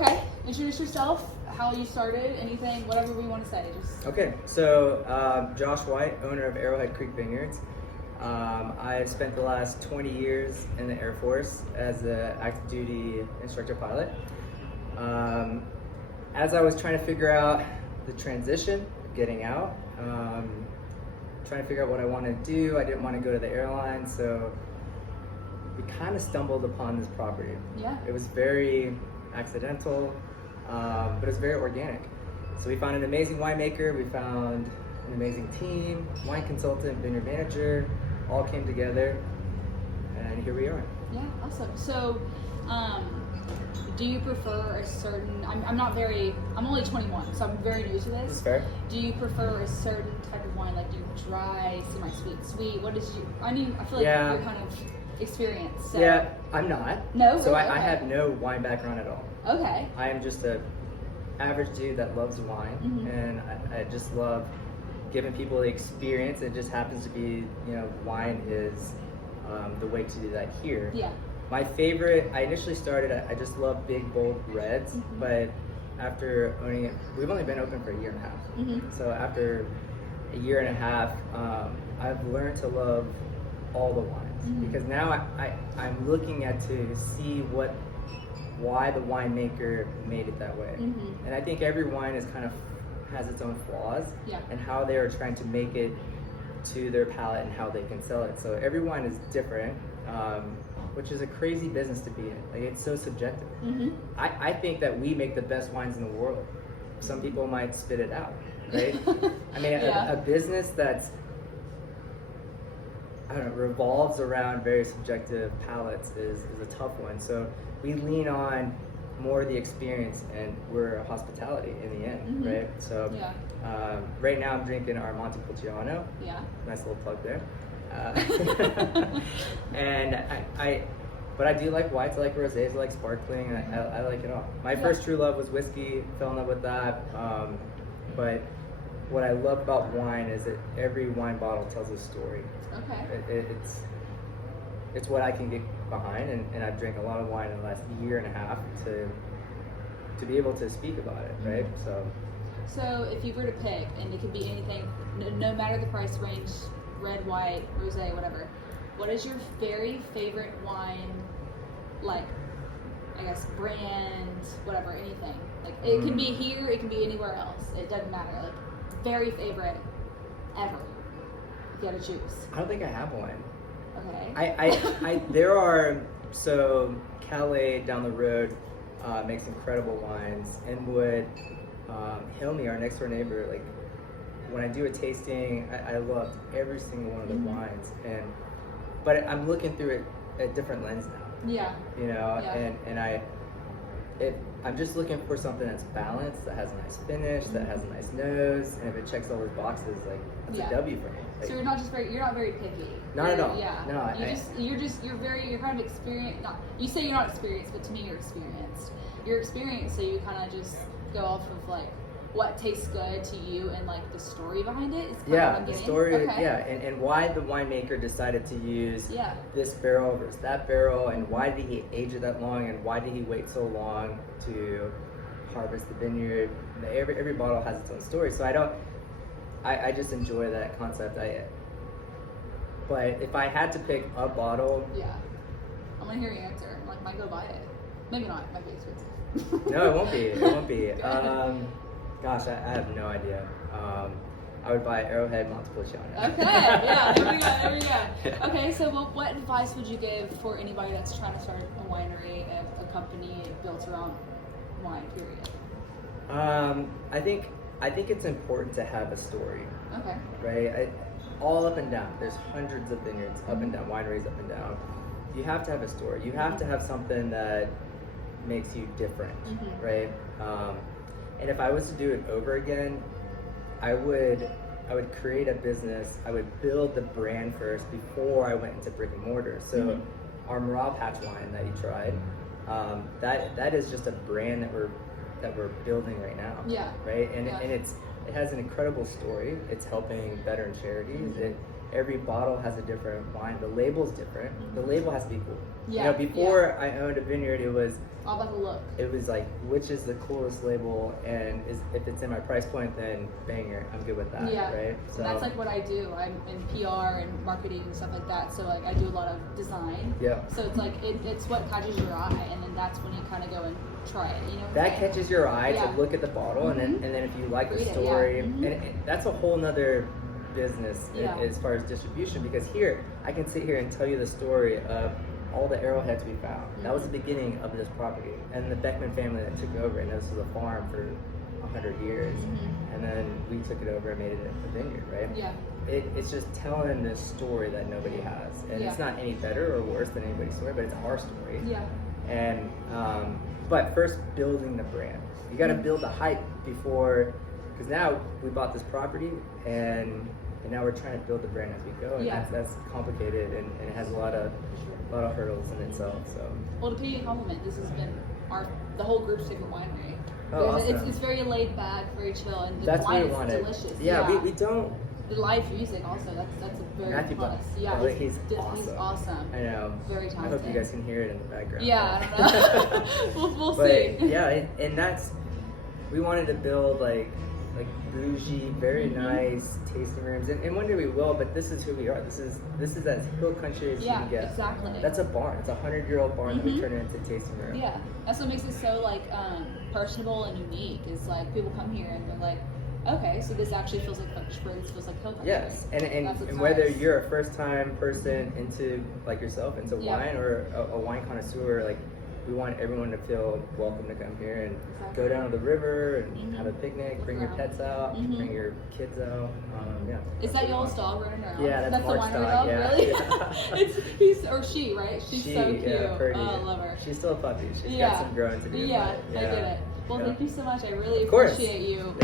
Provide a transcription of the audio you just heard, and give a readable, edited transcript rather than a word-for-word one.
Okay. Introduce yourself, how you started, anything, whatever we want to say. Just Okay, so Josh White, owner of Arrowhead Creek Vinyards. I've spent the last 20 years in the Air Force as an active duty instructor pilot. As I was trying to figure out the transition, getting out, trying to figure out what I wanted to do, I didn't want to go to the airline, so we kind of stumbled upon this property. Yeah. It was very accidental, but it was very organic. So we found an amazing winemaker, we found an amazing team, wine consultant, vineyard manager, all came together, and here we are. Yeah, awesome. So, do you prefer a certain, I'm only 21, so I'm very new to this. Is fair? Do you prefer a certain type of wine, like do you dry, semi-sweet? What is I feel like you're kind of experienced. So. Yeah, I'm not. No? So Really? I Okay. have no wine background at all. Okay. I am just a average dude that loves wine, and I just love giving people the experience. It just happens to be, wine is the way to do that here. Yeah. My favorite, I initially started, I just love big, bold reds, but after owning it, we've only been open for a year and a half. So after a year and a half, I've learned to love all the wines because now I'm looking at to see why the winemaker made it that way. And I think every wine is kind of has its own flaws and how they are trying to make it to their palate and how they can sell it. So every wine is different, which is a crazy business to be in. Like, it's so subjective. I think that we make the best wines in the world. Some people might spit it out, right? I mean, a business that's, I don't know, revolves around very subjective palates is a tough one. So we lean on more of the experience, and we're hospitality in the end, right? So right now I'm drinking our Montepulciano. Yeah. Nice little plug there. And but I do like whites, I like rosés, I like sparkling, I like it all. My first true love was whiskey, fell in love with that. But what I love about wine is that every wine bottle tells a story. Okay. It's what I can get behind, and I've drank a lot of wine in the last year and a half to be able to speak about it, right? So if you were to pick, and it could be anything, no matter the price range, red, white, rosé, whatever, what is your very favorite wine, like, I guess, brand, whatever, anything? Like, it can be here, it can be anywhere else. It doesn't matter. Like, very favorite ever, if you had to choose. I don't think I have one. Okay. There are, so Calais down the road makes incredible wines. Inwood, Hilmy, our next door neighbor, like, when I do a tasting, I loved every single one of the wines, but I'm looking through it a different lens now. Yeah. And I'm just looking for something that's balanced, that has a nice finish, that has a nice nose, and if it checks all those boxes, like, that's a W for me. Like, So you're not very picky. Not at all. Yeah. No, you're kind of experienced. You say you're not experienced, but to me you're experienced. You're experienced, so you kind of just go off of like what tastes good to you and like the story behind it. Is kind of what I'm the getting. story, Okay. and why the winemaker decided to use Yeah. this barrel versus that barrel, and why did he age it that long, and why did he wait so long to harvest the vineyard. Every bottle has its own story, so I just enjoy that concept. But if I had to pick a bottle, I'm gonna hear your answer. I'm like, might go buy it. Maybe not. It might be expensive. No, it won't be. Gosh, I have no idea. I would buy Arrowhead Montepulciano. Okay, yeah, there we go. Okay, so what advice would you give for anybody that's trying to start a winery, a company built around wine, period? I think it's important to have a story. Okay. Right? All up and down. There's hundreds of vineyards up and down, wineries up and down. You have to have a story. You have to have something that makes you different, right? And if I was to do it over again, I would create a business. I would build the brand first before I went into brick and mortar. So our Morale Patch wine that you tried, that is just a brand that we're building right now. Yeah. Right? And it has an incredible story. It's helping veteran charities. every bottle has a different wine. The label's different. The label has to be cool. Yeah. You know, before I owned a vineyard, it was all about the look. It was like, which is the coolest label, and if it's in my price point, then banger, I'm good with that. Yeah. Right. So that's like what I do. I'm in PR and marketing and stuff like that. So like I do a lot of design. Yeah. So it's like it's what catches your eye, and then that's when you kind of go and try it. You know. That catches your eye Yeah. to look at the bottle, and then if you like the Read it, story, yeah. and that's a whole nother business Yeah. as far as distribution, because here I can sit here and tell you the story of all the arrowheads we found. That was the beginning of this property, and the Beckman family that took over, and this was a farm for 100 years, and then we took it over and made it a vineyard, right? Yeah. It's just telling this story that nobody has, and it's not any better or worse than anybody's story, but it's our story. Yeah. And but first, building the brand. You got to build the hype before, because now we bought this property, and now we're trying to build the brand as we go, and that's complicated, and it has a lot of hurdles in itself. So. Well, to pay you a compliment, this has been the whole group's favorite winery. Oh, awesome. It's very laid back, very chill, and the That's wine what we is wanted. delicious. Yeah, we don't. The live music also, that's a very Matthew plus. Buck. Yeah, Oh, he's he's awesome. awesome. I know. Very I talented. hope you guys can hear it in the background. Yeah, I don't know. we'll But, see. yeah, and that's, we wanted to build like bougie, very nice tasting rooms, and one day we will. But this is who we are. This is as hill country as you can get. Exactly. That's a barn. It's a 100-year-old barn that we turn into a tasting room. Yeah, that's what makes it so like personable and unique. Is like people come here and they're like, okay, so this actually feels like Fredericksburg. This feels like hill country. Yes, and That's what's whether nice. you're a first-time person into like yourself into wine, or a wine connoisseur, like we want everyone to feel welcome to come here and go down to the river and have a picnic, bring your pets out, bring your kids out. Yeah. Is that y'all's dog running around? Yeah, that's the Mark's winery dog, dog. yeah. Really? Yeah. He's or she, right? She's so cute. Yeah, pretty. Oh, I love her. She's still a puppy. She's Yeah. got some growing to do. Yeah, but, I get it. Well, thank you so much. I really Of course. appreciate you